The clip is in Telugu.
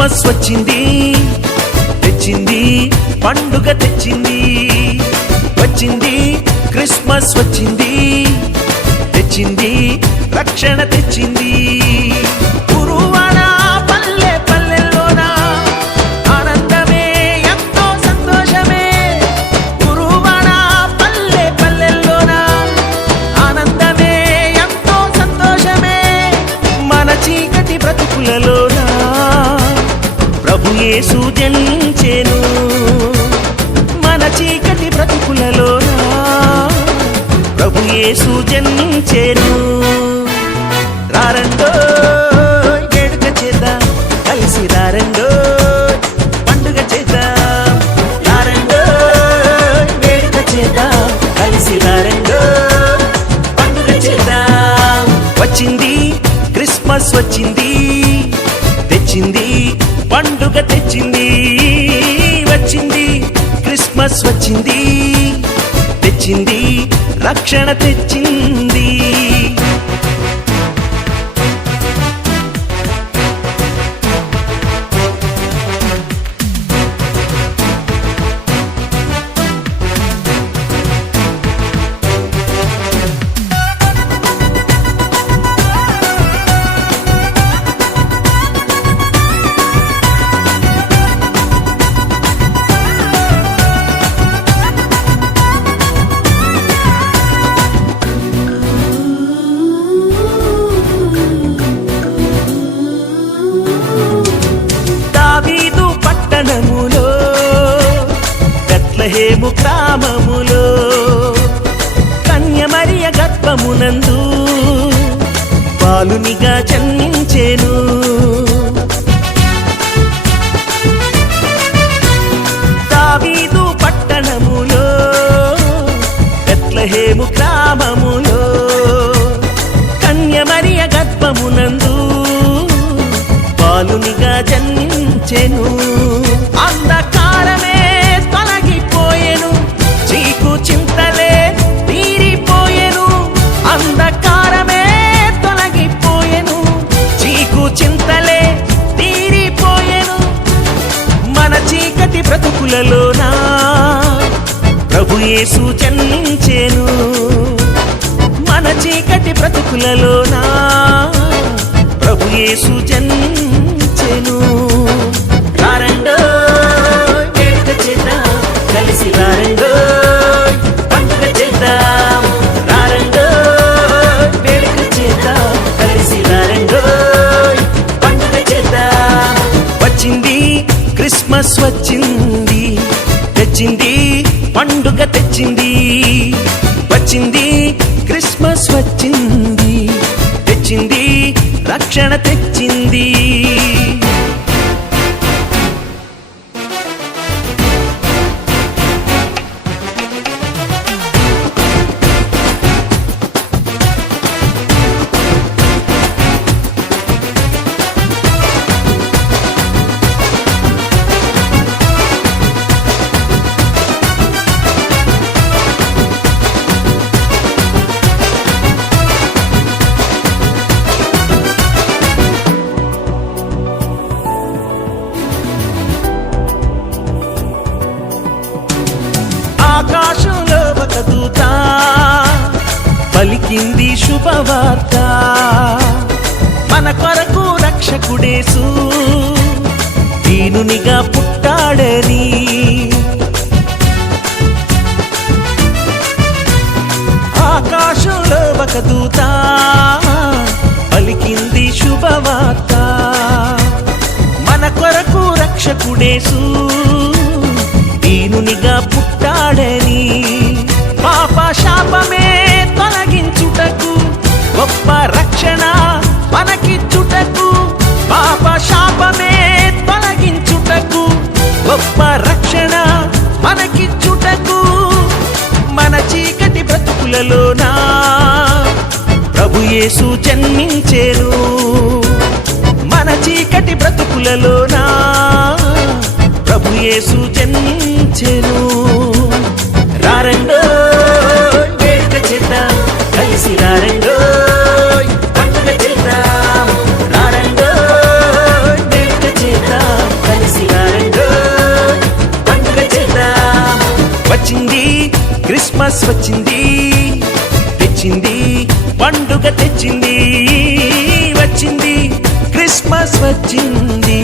క్రిస్మస్ వచ్చింది తెచ్చింది పండుగ తెచ్చింది వచ్చింది క్రిస్మస్ వచ్చింది తెచ్చింది రక్షణ తెచ్చింది గురువాడ పల్లె పల్లెల్లోన ఆనందమే ఎంతో సంతోషమే గురువాడ పల్లె పల్లెల్లోన ఆనందమే ఎంతో సంతోషమే మన చీకటి బ్రతుకులలోన ప్రభు యేసు జనించెను మన చీకటి బ్రతుకులలోన ప్రభు యేసు జనించెను రారండో వేడుక చేద్దాం కలిసి రారండో పండుగ చేద్దాం రారండో వేడుక చేద్దాం కలిసి రారండో పండుగ చేద్దాం వచ్చింది క్రిస్మస్ వచ్చింది తెచ్చింది పండుగ తెచ్చింది వచ్చింది క్రిస్మస్ వచ్చింది తెచ్చింది రక్షణ తెచ్చింది బెత్లెహేము గ్రామములో కన్య మరియ గర్భమునందు బాలునిగా జన్మించెను దావీదు పట్టణములో బెత్లెహేము గ్రామములో కన్య మరియ గర్భమునందు బాలునిగా జన్మించెను అంధకారమే తొలగిపోయెను చీకు చింతలే తీరిపోయెను అంధకారమే తొలగిపోయెను చీకు చింతలే తీరిపోయెను మన చీకటి బ్రతుకులలోన ప్రభు యేసు జన్మించెను మన చీకటి బ్రతుకులలోన ప్రభు యేసు జన్మించెను రారండో వేడుక చేద్దాం కలిసి రారండో పండుగ చేద్దాం రారండో వేడుక చేద్దాం కలిసి రారండో పండుగ చేద్దాం వచ్చింది క్రిస్మస్ వచ్చింది తెచ్చింది పండుగ తెచ్చింది వచ్చింది క్రిస్మస్ వచ్చింది తెచ్చింది రక్షణ తెచ్చింది ఆకాశంలో ఒక దూత పలికింది శుభవార్త మన కొరకు రక్షకుడేసు దీనునిగా పుట్టాడని ఆకాశంలో ఒక దూత పలికింది శుభవార్త మన కొరకు రక్షకుడేసు దీనునిగా పుట్టాడని పాప శాపమే తొలగించుటకు గొప్ప రక్షణ మనకిచ్చుటకు పాప శాపమే తొలగించుటకు గొప్ప రక్షణ మనకిచ్చుటకు మన చీకటి బ్రతుకులలోన ప్రభు యేసు జన్మించెను మన చీకటి బ్రతుకులలోన ప్రభు యేసు జన్మించెను రారండో వేడుక చేద్దాం కలిసి రారండో పండుగ చేద్దాం రారండో వేడుక చేద్దాం వచ్చింది క్రిస్మస్ వచ్చింది, తెచ్చింది పండుగ తెచ్చింది, వచ్చింది క్రిస్మస్ వచ్చింది.